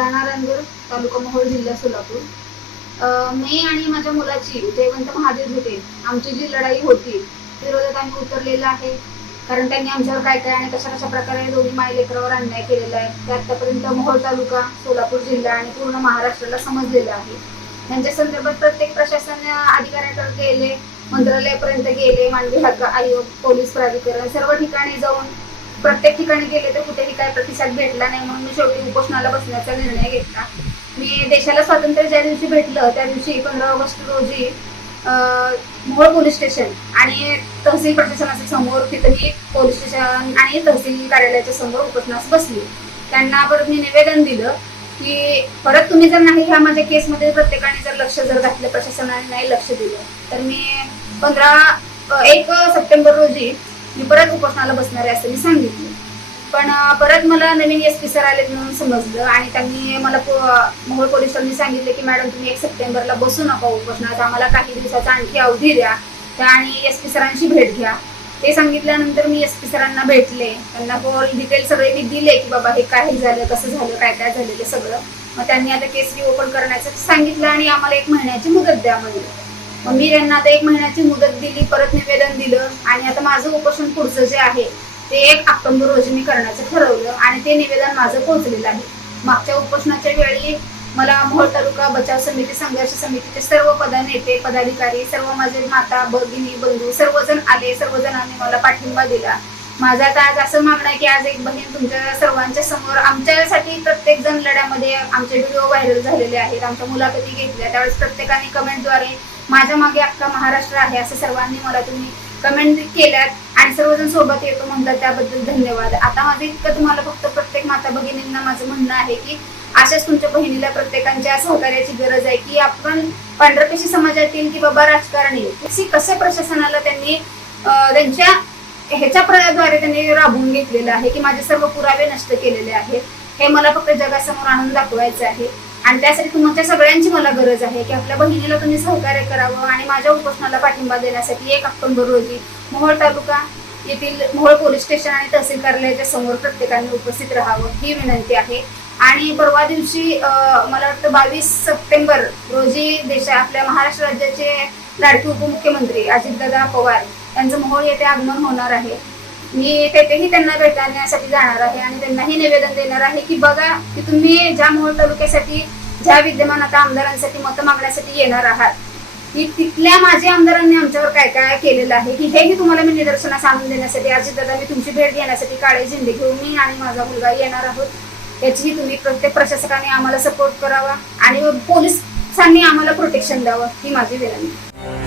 राहणार अंजूर, तालुका मोहोळ, जिल्हा सोलापूर. मी आणि माझ्या मुलाची जयवंत महादेव होते आमची जी लढाई होती विरोधात आम्ही उतरलेला आहे. कारण त्यांनी आमच्यावर काय काय आणि कशा प्रकारे दोन्ही माय लेकरावर अन्याय केलेला आहे ते आतापर्यंत मोहोळ तालुका, सोलापूर जिल्हा आणि पूर्ण महाराष्ट्राला समजलेलं आहे. त्यांच्या संदर्भात प्रत्येक प्रशासन अधिकाऱ्यांकडे गेले, मंत्रालयापर्यंत गेले, मानवी हक्क आयोग, पोलीस प्राधिकरण सर्व ठिकाणी जाऊन प्रत्येक ठिकाणी गेले तर कुठेही काय प्रतिसाद भेटला नाही. म्हणून मी शेवटी उपोषणाला बसण्याचा निर्णय घेतला. मी देशाला स्वातंत्र्य ज्या दिवशी भेटलं त्या दिवशी 15 ऑगस्ट रोजी मोहोळ पोलीस स्टेशन आणि तहसील प्रशासनाच्या समोर तिथेही पोलीस स्टेशन आणि तहसील कार्यालयाच्या समोर उपोषणास बसली. त्यांना परत मी निवेदन दिलं की परत तुम्ही जर नाही ह्या माझ्या केसमध्ये प्रत्येकाने जर लक्ष घातलं, प्रशासनाने नाही लक्ष दिलं तर मी 1 सप्टेंबर रोजी मी परत उपोषणाला बसणार आहे असं मी सांगितलं. पण परत मला नवीन SP सर आले म्हणून समजलं आणि त्यांनी मला मोहोळ पोलिसांनी सांगितलं की मॅडम तुम्ही 1 सप्टेंबरला बसू नका उपोषणात, आम्हाला काही दिवसाचा आणखी अवधी द्या आणि SP सरांची भेट घ्या. ते सांगितल्यानंतर मी SP सरांना भेटले, त्यांना कॉल डिटेल सगळे मी दिले की बाबा हे काय झालं, कसं झालं, काय काय झालं ते सगळं. मग त्यांनी आता केस रिओपन करण्याचं सांगितलं आणि आम्हाला 1 महिन्याची मुदत द्या म्हणलं. मग मी त्यांना आता 1 महिन्याची मुदत दिली, परत निवेदन दिलं आणि आता माझं उपोषण पुढचं जे आहे ते 1 ऑक्टोबर रोजी मी करण्याचं ठरवलं आणि ते निवेदन माझं पोहोचलेलं आहे. मागच्या उपोषणाच्या वेळी मला मोहोळ तालुका बचाव समिती, संघर्ष समितीचे सर्व पदानेते, पदाधिकारी, सर्व माझे माता, भगिनी, बंधू सर्वजण आले, सर्वजणांनी मला पाठिंबा दिला. माझं आता आज असं मागणं आहे की आज एक बहीण तुमच्या सर्वांच्या समोर आमच्यासाठी प्रत्येक जण लढ्यामध्ये आमचे व्हिडिओ व्हायरल झालेले आहेत, आमच्या मुलाखती घेतल्या, त्यावेळेस प्रत्येकाने कमेंटद्वारे माझ्या मागे अख्खा महाराष्ट्र आहे असं सर्वांनी मला तुम्ही कमेंट केल्यात आणि सर्वजण सोबत येतो म्हणतात, त्याबद्दल धन्यवाद. आता माझं इतकं तुम्हाला फक्त प्रत्येक माता भगिनींना माझं म्हणणं आहे की अशाच तुमच्या बहिणीला प्रत्येकांच्या सहकार्याची गरज आहे की आपण पांढरपेशी समाजातील की बाबा राजकारणी कसं प्रशासनाला त्यांनी त्यांच्या ह्याच्याद्वारे त्यांनी राबवून घेतलेलं आहे की माझे सर्व पुरावे नष्ट केलेले आहेत. हे मला फक्त जगासमोर आणून दाखवायचं आहे आणि त्यासाठी तुमच्या सगळ्यांची मला गरज आहे की आपल्या बहिणीला तुम्ही सहकार्य करावं आणि माझ्या उपोषणाला पाठिंबा देण्यासाठी 1 ऑक्टोबर रोजी मोहोळ तालुका येथील मोहोळ पोलीस स्टेशन आणि तहसील कार्यालयाच्या समोर प्रत्येकाने उपस्थित राहावं ही विनंती आहे. आणि परवा दिवशी मला वाटतं 22 सप्टेंबर रोजी आपल्या महाराष्ट्र राज्याचे लाडके उपमुख्यमंत्री अजितदादा पवार यांचं मोहोळ येथे आगमन होणार आहे. मी तेथेही त्यांना भेटण्यासाठी जाणार आहे आणि त्यांनाही निवेदन देणार आहे की बघा की तुम्ही ज्या मोहोळ तालुक्यासाठी ज्या विद्यमान आता आमदारांसाठी मतं मागण्यासाठी येणार आहात की तिथल्या माझ्या आमदारांनी आमच्यावर काय काय केलेलं आहे की हेही तुम्हाला मी निदर्शनास आणून देण्यासाठी अजितदादा मी तुमची भेट घेण्यासाठी काळे झेंडे घेऊन मी आणि माझा मुलगा येणार आहोत. याचीही तुम्ही प्रत्येक प्रशासकाने आम्हाला सपोर्ट करावा आणि पोलिसांनी आम्हाला प्रोटेक्शन द्यावं ही माझी विनंती.